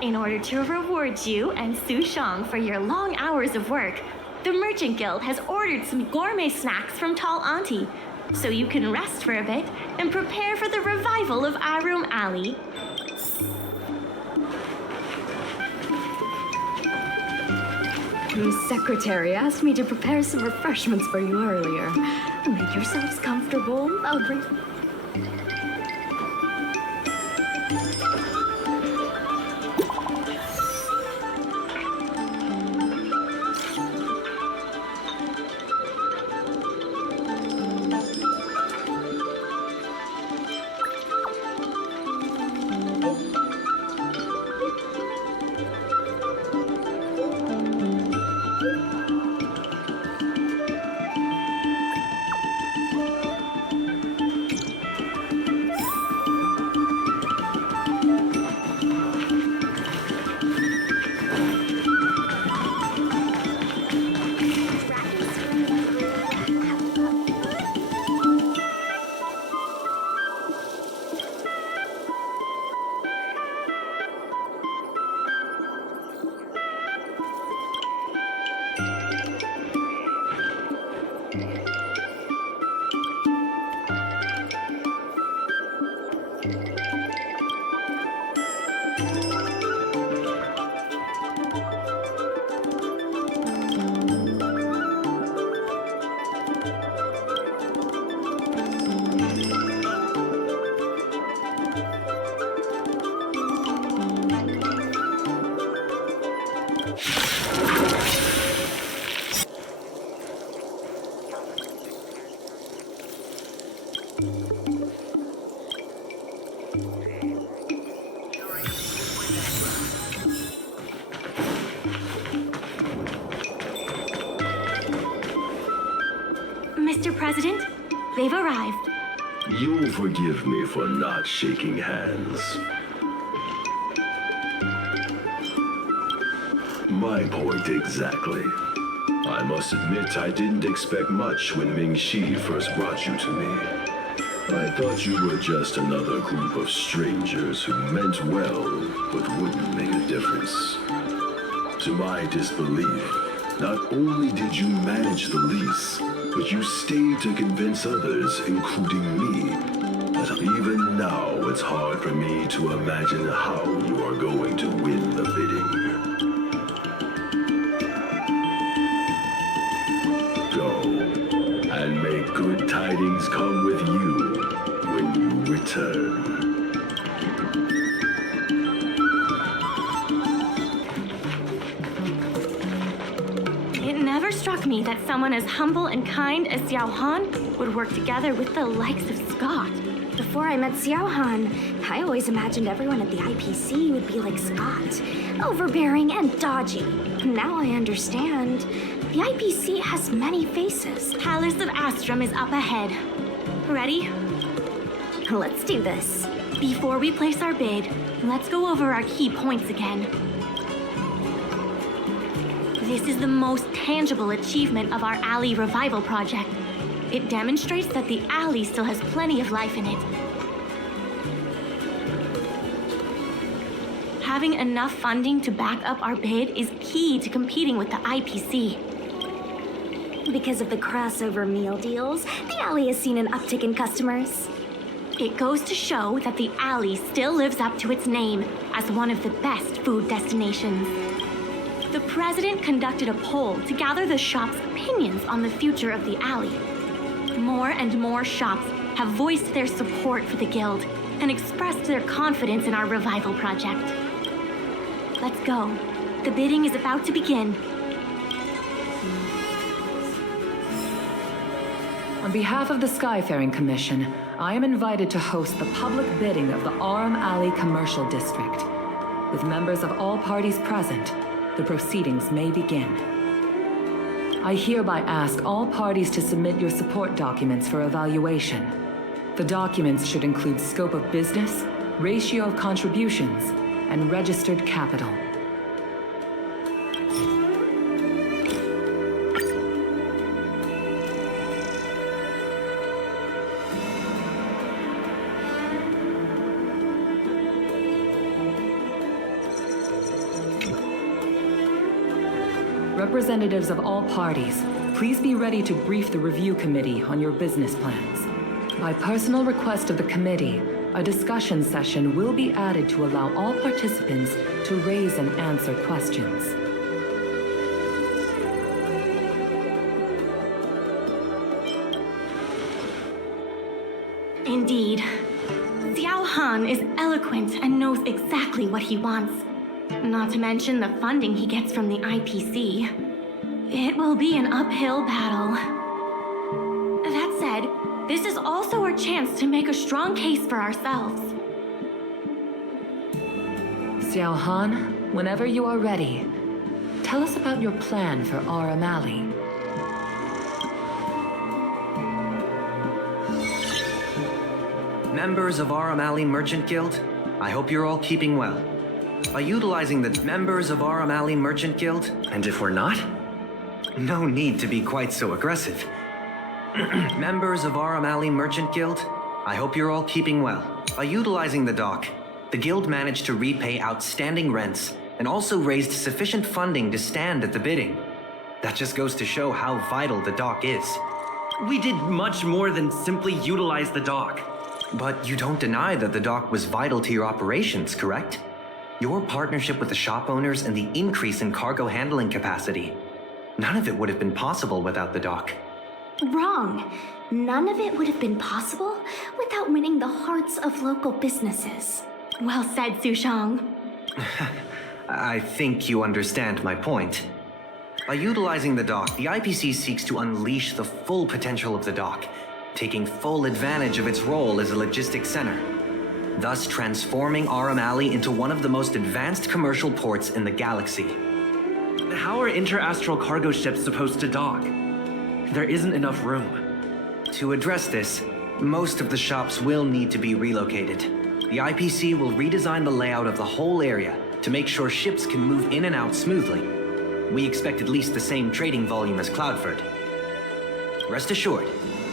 In order to reward you and Su Shang for your long hours of work, the Merchant Guild has ordered some gourmet snacks from Tall Auntie, so you can rest for a bit and prepare for the revival of Aurum Alley. The secretary asked me to prepare some refreshments for you earlier. Make yourselves comfortable. I'll bring... Mr. President, they've arrived. You'll forgive me for not shaking hands. My point exactly. I must admit I didn't expect much when Ming Shi first brought you to me. I thought you were just another group of strangers who meant well, but wouldn't make a difference. To my disbelief, not only did you manage the lease, but you stayed to convince others, including me, that even now it's hard for me to imagine how you are going to win the bidding. Go, and may good tidings come with you when you return. It never struck me that someone as humble and kind as Xiao Han would work together with the likes of Scott. Before I met Xiao Han, I always imagined everyone at the IPC would be like Scott, overbearing and dodgy. Now I understand. The IPC has many faces. Palace of Astrum is up ahead. Ready? Let's do this. Before we place our bid, let's go over our key points again. This is the most tangible achievement of our alley revival project. It demonstrates that the alley still has plenty of life in it. Having enough funding to back up our bid is key to competing with the IPC. Because of the crossover meal deals, the alley has seen an uptick in customers. It goes to show that the alley still lives up to its name as one of the best food destinations. The president conducted a poll to gather the shop's opinions on the future of the alley. More and more shops have voiced their support for the guild and expressed their confidence in our revival project. Let's go. The bidding is about to begin. On behalf of the Skyfaring Commission, I am invited to host the public bidding of the Aurum Alley Commercial District. With members of all parties present, the proceedings may begin. I hereby ask all parties to submit your support documents for evaluation. The documents should include scope of business, ratio of contributions, and registered capital. Representatives of all parties, please be ready to brief the review committee on your business plans. By personal request of the committee, a discussion session will be added to allow all participants to raise and answer questions. Indeed. Xiao Han is eloquent and knows exactly what he wants. Not to mention the funding he gets from the IPC. It will be an uphill battle. That said, this is also our chance to make a strong case for ourselves. Xiao Han, whenever you are ready, tell us about your plan for Aurum Alley. Members of Aurum Alley Merchant Guild, I hope you're all keeping well. By utilizing the members of Aurum Alley Merchant Guild, and if we're not? No need to be quite so aggressive. Members of Aurum Alley Merchant Guild, I hope you're all keeping well. By utilizing the dock, the guild managed to repay outstanding rents and also raised sufficient funding to stand at the bidding. That just goes to show how vital the dock is. We did much more than simply utilize the dock. But you don't deny that the dock was vital to your operations, correct? Your partnership with the shop owners and the increase in cargo handling capacity. None of it would have been possible without the dock. Wrong. None of it would have been possible without winning the hearts of local businesses. Well said, Sushang. I think you understand my point. By utilizing the dock, the IPC seeks to unleash the full potential of the dock, taking full advantage of its role as a logistics center, thus transforming Aurum Alley into one of the most advanced commercial ports in the galaxy. How are interastral cargo ships supposed to dock? There isn't enough room. To address this, most of the shops will need to be relocated. The IPC will redesign the layout of the whole area to make sure ships can move in and out smoothly. We expect at least the same trading volume as Cloudford. Rest assured,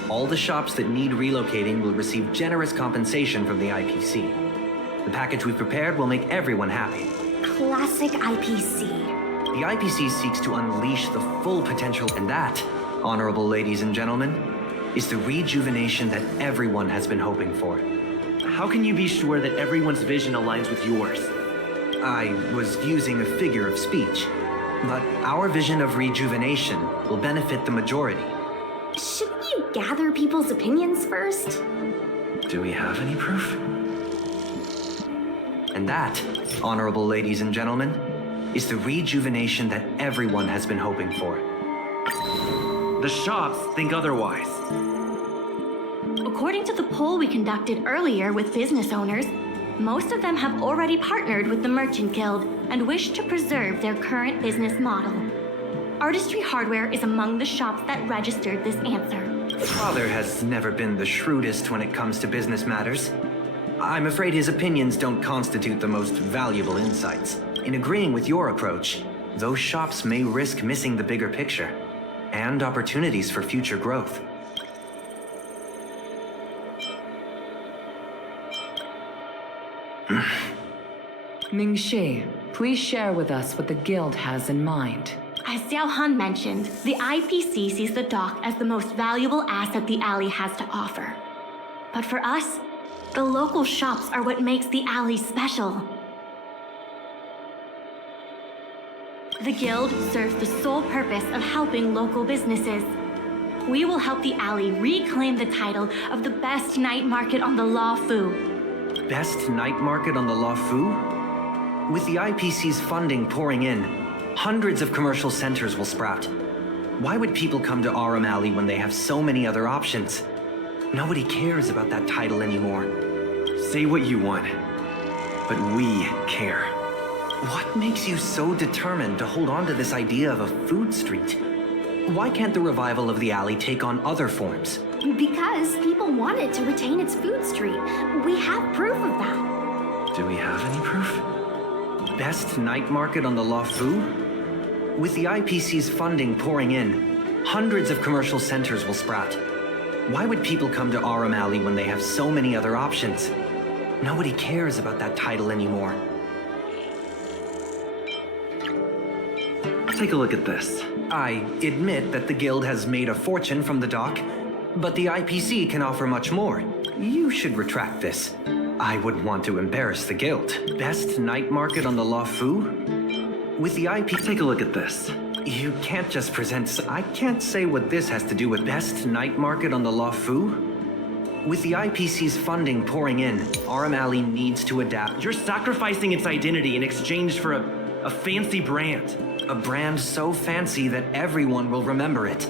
all the shops that need relocating will receive generous compensation from the IPC. The package we've prepared will make everyone happy. Classic IPC. The IPC seeks to unleash the full potential, and that, honorable ladies and gentlemen, is the rejuvenation that everyone has been hoping for. How can you be sure that everyone's vision aligns with yours? I was using a figure of speech, but our vision of rejuvenation will benefit the majority. Shouldn't you gather people's opinions first? Do we have any proof? And that, honorable ladies and gentlemen, is the rejuvenation that everyone has been hoping for. The shops think otherwise. According to the poll we conducted earlier with business owners, most of them have already partnered with the Merchant Guild and wish to preserve their current business model. Artistry Hardware is among the shops that registered this answer. Father has never been the shrewdest when it comes to business matters. I'm afraid his opinions don't constitute the most valuable insights. In agreeing with your approach, those shops may risk missing the bigger picture and opportunities for future growth. Mingxi, please share with us what the guild has in mind. As Xiao Han mentioned, the IPC sees the dock as the most valuable asset the alley has to offer. But for us, the local shops are what makes the alley special. The guild serves the sole purpose of helping local businesses. We will help the alley reclaim the title of the best night market on the Law Fu. Best night market on the Law Fu? With the IPC's funding pouring in, hundreds of commercial centers will sprout. Why would people come to Aurum Alley when they have so many other options? Nobody cares about that title anymore. Say what you want, but we care. What makes you so determined to hold on to this idea of a food street? Why can't the revival of the alley take on other forms? Because people want it to retain its food street. We have proof of that. Do we have any proof? Best night market on the Law Fu? With the IPC's funding pouring in, hundreds of commercial centers will sprout. Why would people come to Aurum Alley when they have so many other options? Nobody cares about that title anymore. Take a look at this. I admit that the guild has made a fortune from the dock, but the IPC can offer much more. You should retract this. I would want to embarrass the guild. Best night market on the La Fu? With the IP... Take a look at this. You can't just present... I can't say what this has to do with best night market on the La Fu. With the IPC's funding pouring in, Aurum Alley needs to adapt. You're sacrificing its identity in exchange for a fancy brand. A brand so fancy that everyone will remember it.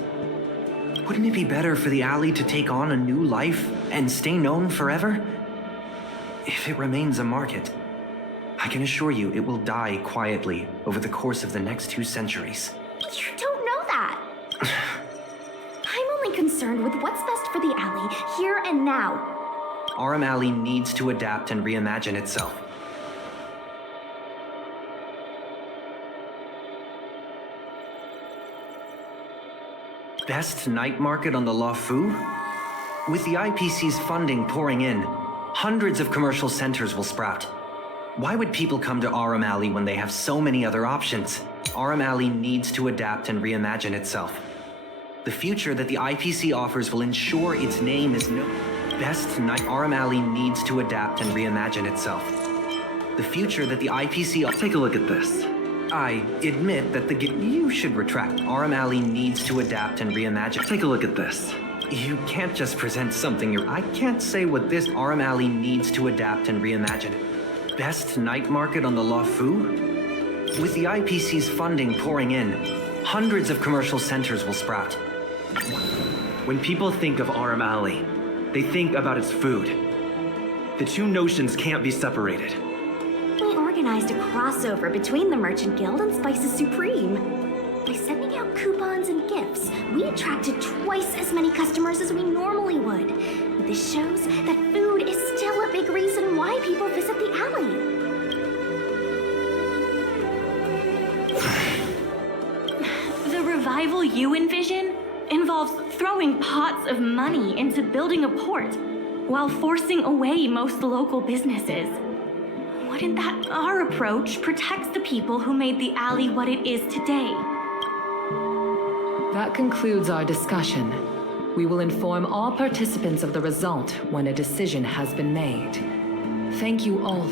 Wouldn't it be better for the alley to take on a new life and stay known forever? If it remains a market, I can assure you it will die quietly over the course of the next 2 centuries. You don't know that. I'm only concerned with what's best for the alley, here and now. Aurum Alley needs to adapt and reimagine itself. Best night market on the La Fu? With the IPC's funding pouring in, hundreds of commercial centers will sprout. Why would people come to Aurum Alley when they have so many other options? Aurum Alley needs to adapt and reimagine itself. The future that the IPC offers will ensure its name is known. Best night Aurum Alley needs to adapt and reimagine itself. The future that the IPC... Take a look at this. I admit that you should retract. Aurum Alley needs to adapt and reimagine. Take a look at this. You can't just present something I can't say what this Aurum Alley needs to adapt and reimagine. Best night market on the La Fu? With the IPC's funding pouring in, hundreds of commercial centers will sprout. When people think of Aurum Alley, they think about its food. The two notions can't be separated. We organized a crossover between the Merchant Guild and Spices Supreme. By sending out coupons and gifts, we attracted twice as many customers as we normally would. This shows that food is still a big reason why people visit the alley. The revival you envision involves throwing pots of money into building a port while forcing away most local businesses. Wouldn't that our approach protects the people who made the alley what it is today? That concludes our discussion. We will inform all participants of the result when a decision has been made. Thank you all.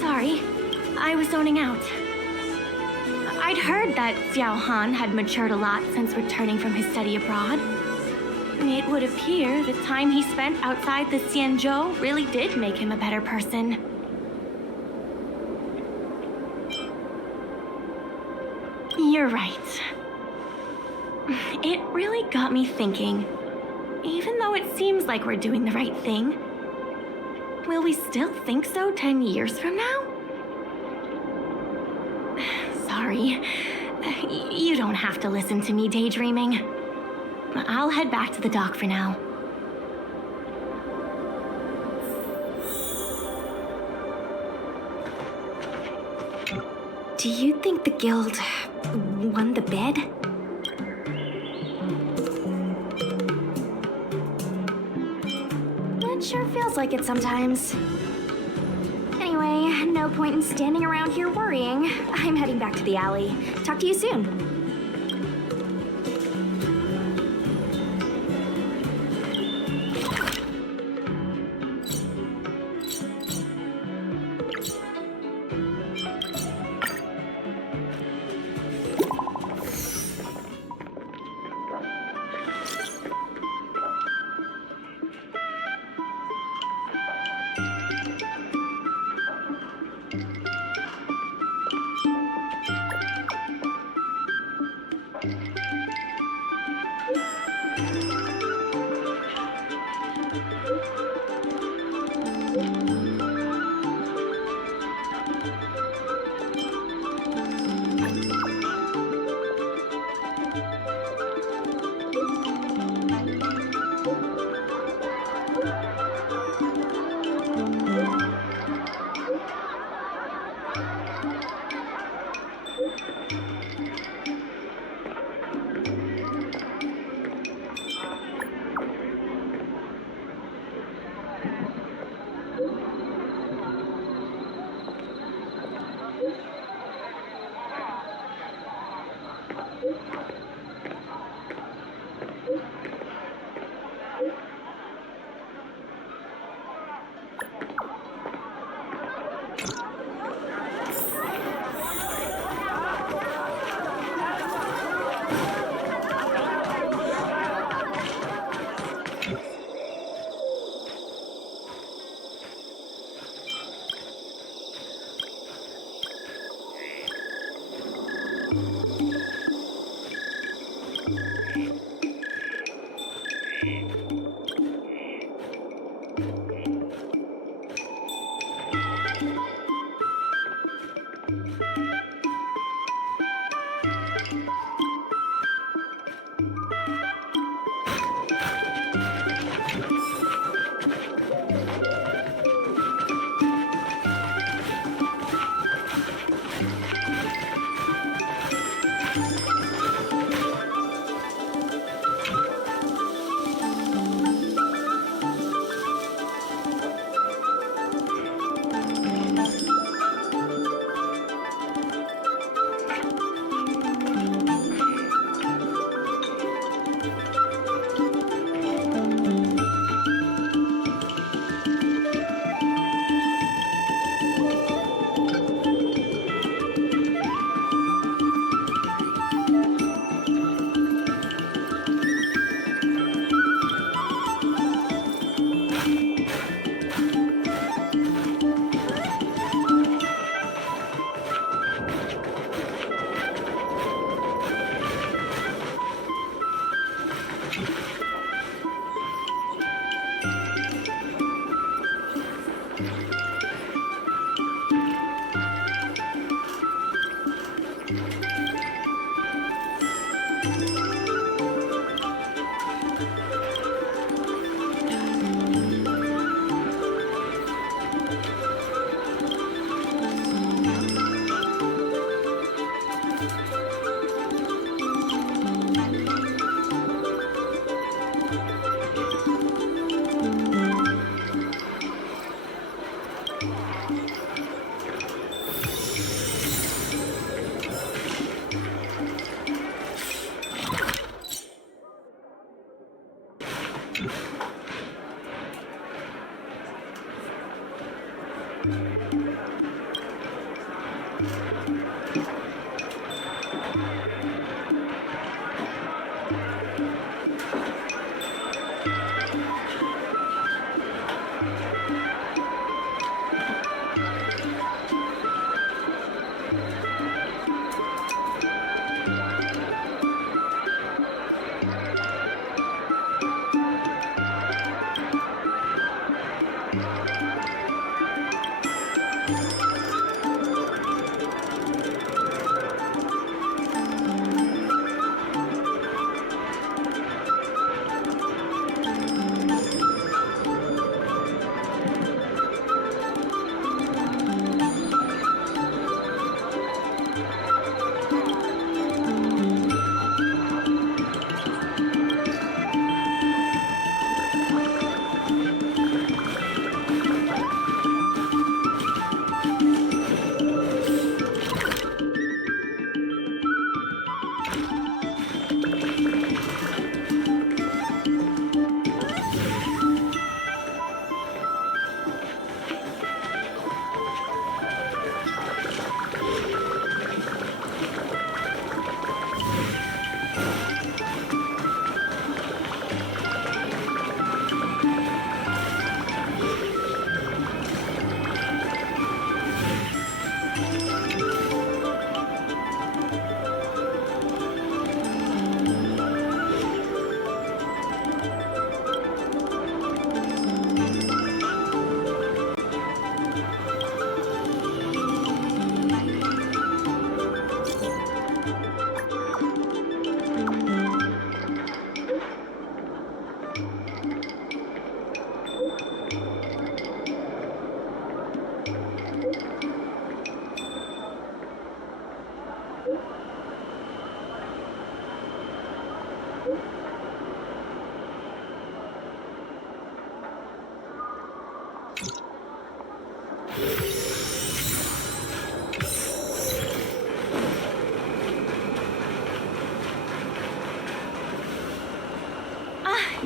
Sorry, I was zoning out. I'd heard that Xiao Han had matured a lot since returning from his study abroad. It would appear the time he spent outside the Xianzhou really did make him a better person. You're right. It really got me thinking. Even though it seems like we're doing the right thing, will we still think so 10 years from now? Sorry. You don't have to listen to me daydreaming. I'll head back to the dock for now. Do you think the guild won the bid? It sure feels like it sometimes. Anyway, no point in standing around here worrying. I'm heading back to the alley. Talk to you soon.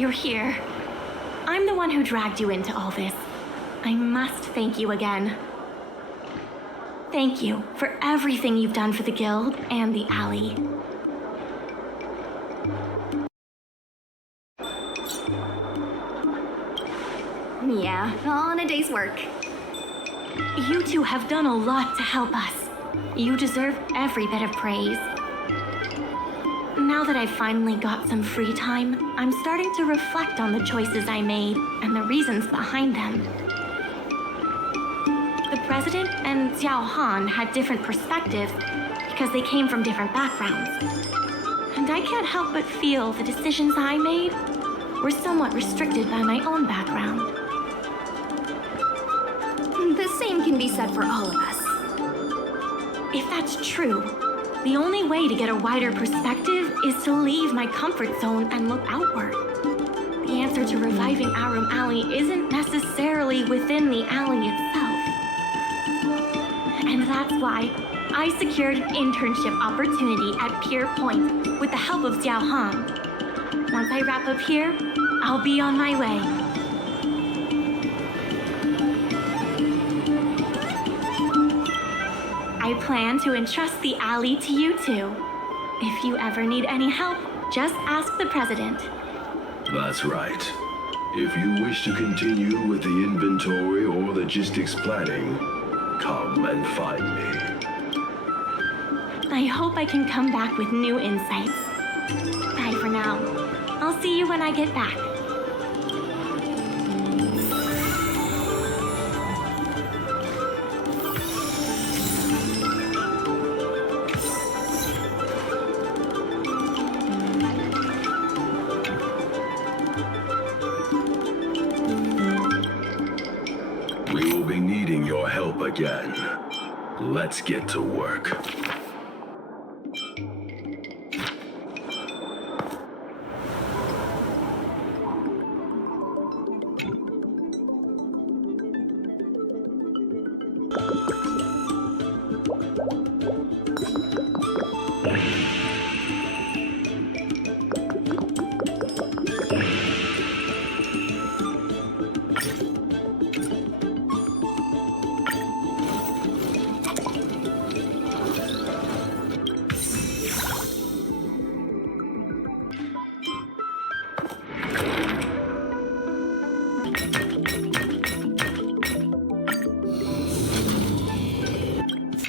You're here. I'm the one who dragged you into all this. I must thank you again. Thank you for everything you've done for the Guild and the Alley. Yeah, all in a day's work. You two have done a lot to help us. You deserve every bit of praise. Now that I've finally got some free time, I'm starting to reflect on the choices I made and the reasons behind them. The president and Xiao Han had different perspectives because they came from different backgrounds. And I can't help but feel the decisions I made were somewhat restricted by my own background. The same can be said for all of us. If that's true, the only way to get a wider perspective is to leave my comfort zone and look outward. The answer to reviving Aurum Alley isn't necessarily within the alley itself. And that's why I secured an internship opportunity at Pier Point with the help of Xiao Han. Once I wrap up here, I'll be on my way. I plan to entrust the alley to you two. If you ever need any help, just ask the president. That's right. If you wish to continue with the inventory or logistics planning, come and find me. I hope I can come back with new insights. Bye for now. I'll see you when I get back. We will be needing your help again. Let's get to work.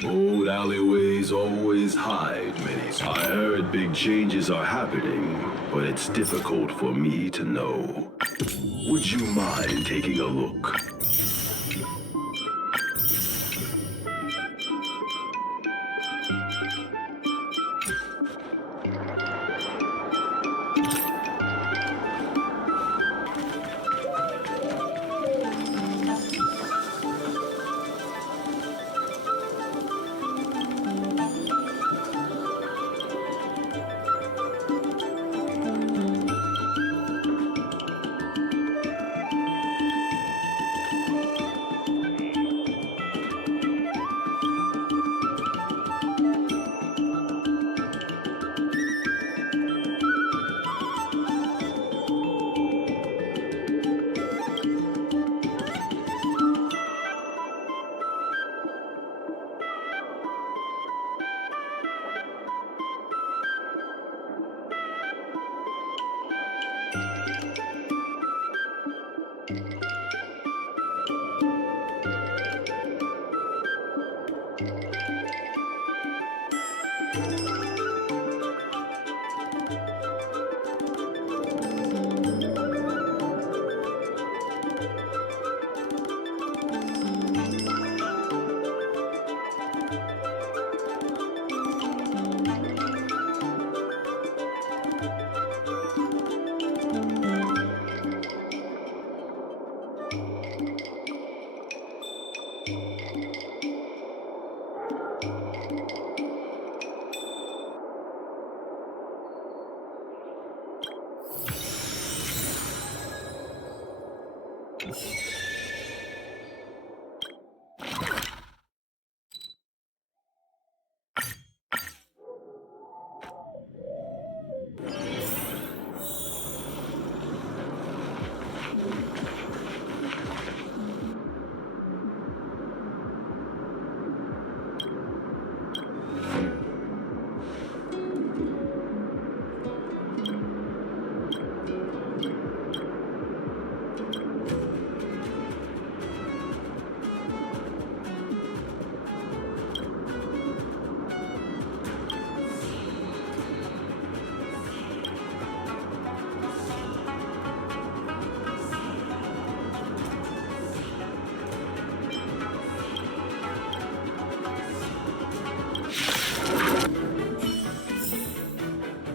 Old alleyways always hide many. I heard big changes are happening, but it's difficult for me to know. Would you mind taking a look?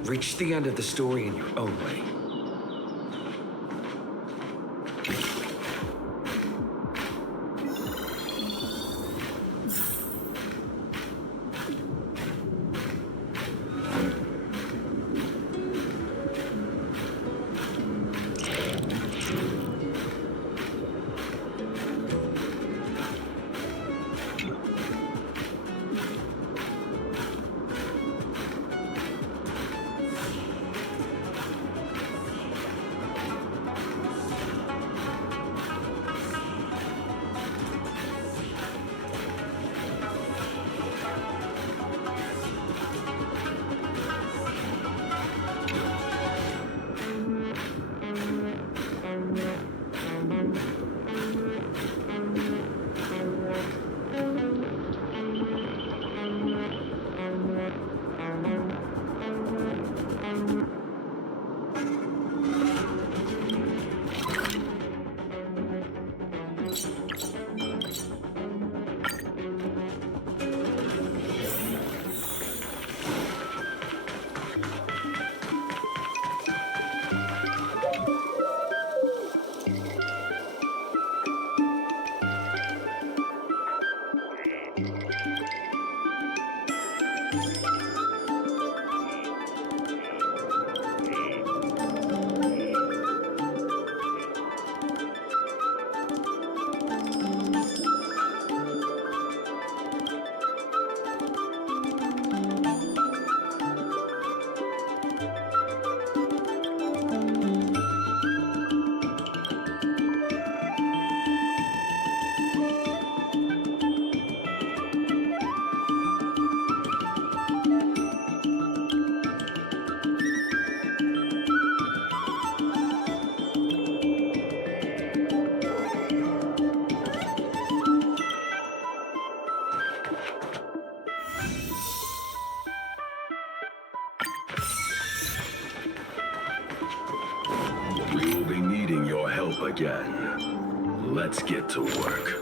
Reach the end of the story in your own way. We will be needing your help again. Let's get to work.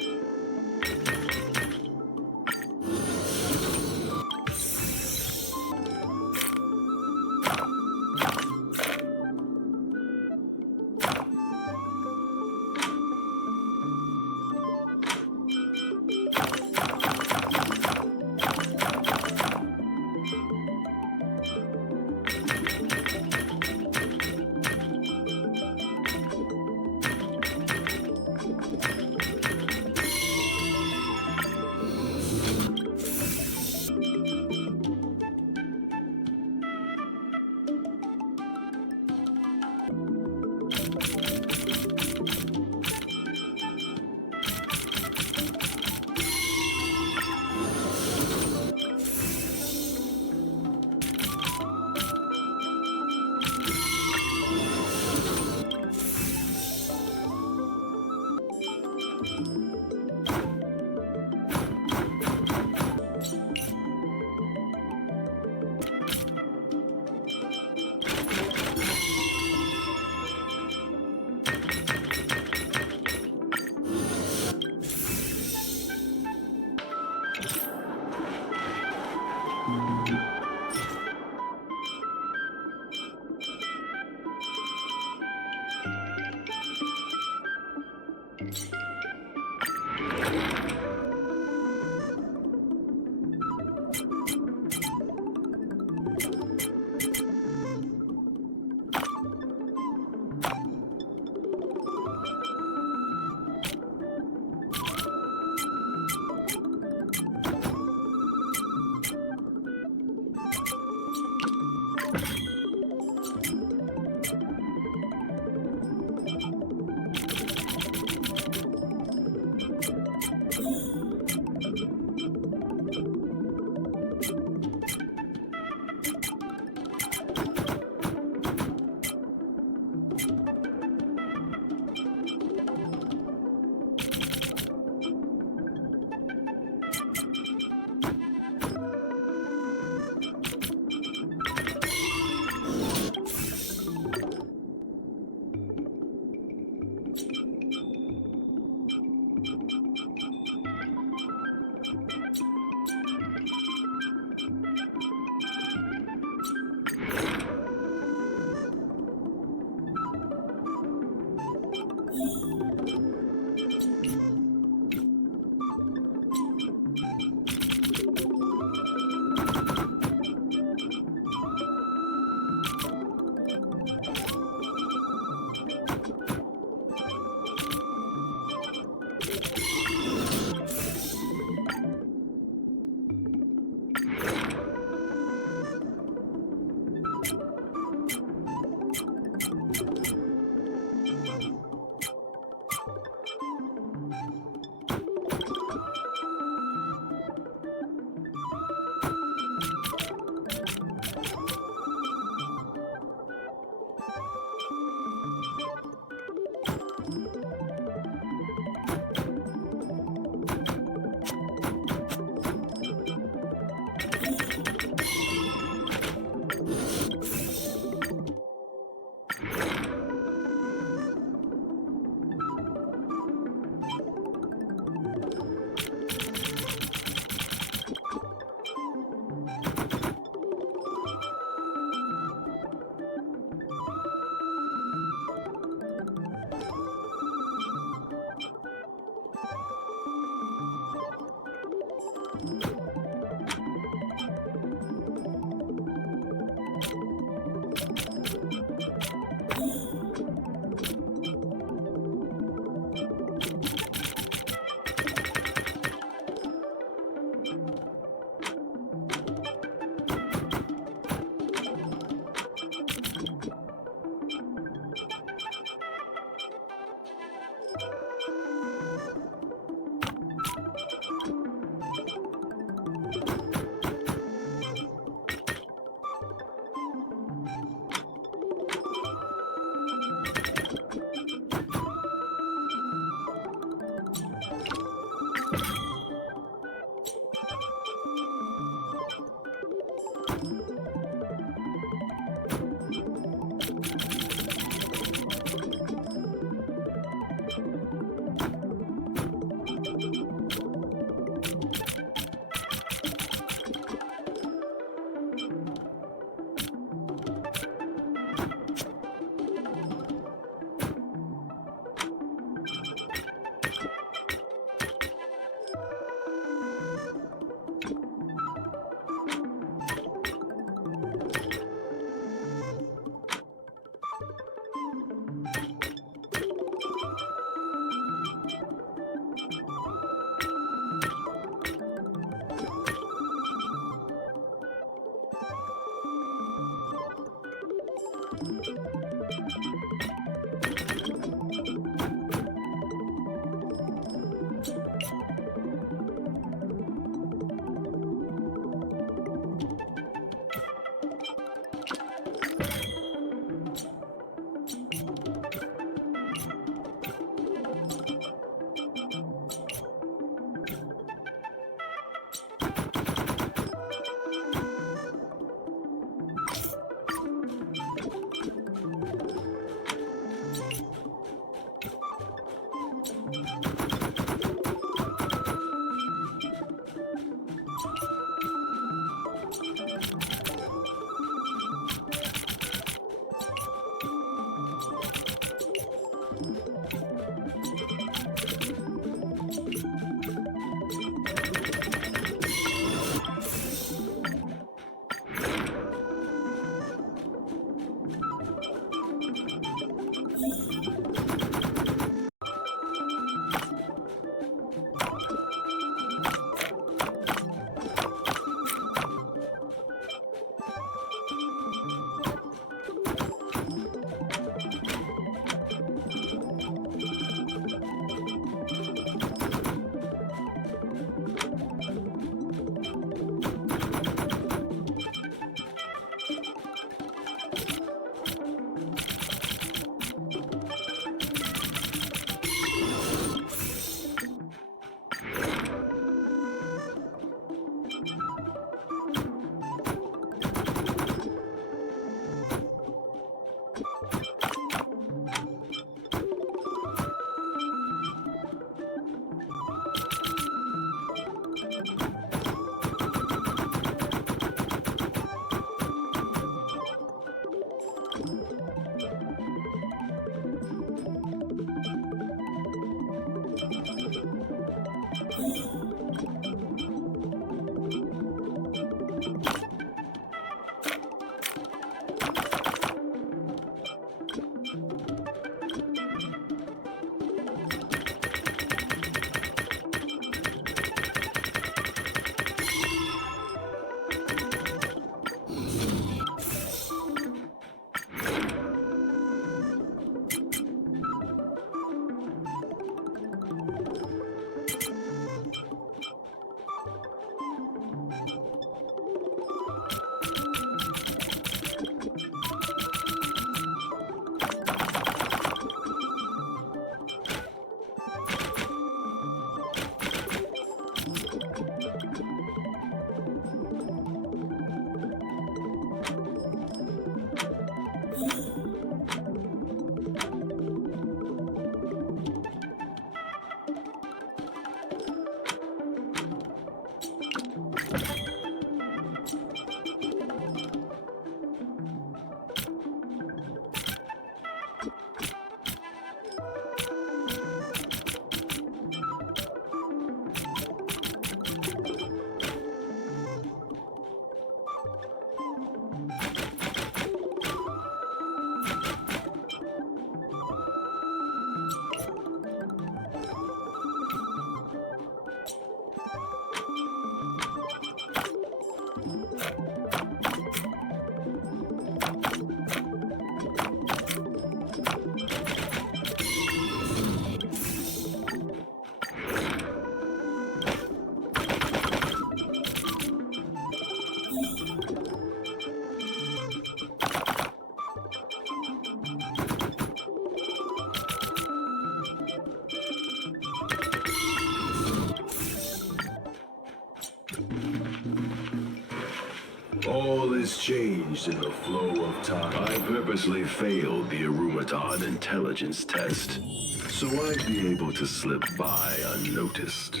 changed in the flow of time. I purposely failed the Arumaton intelligence test, so I'd be able to slip by unnoticed.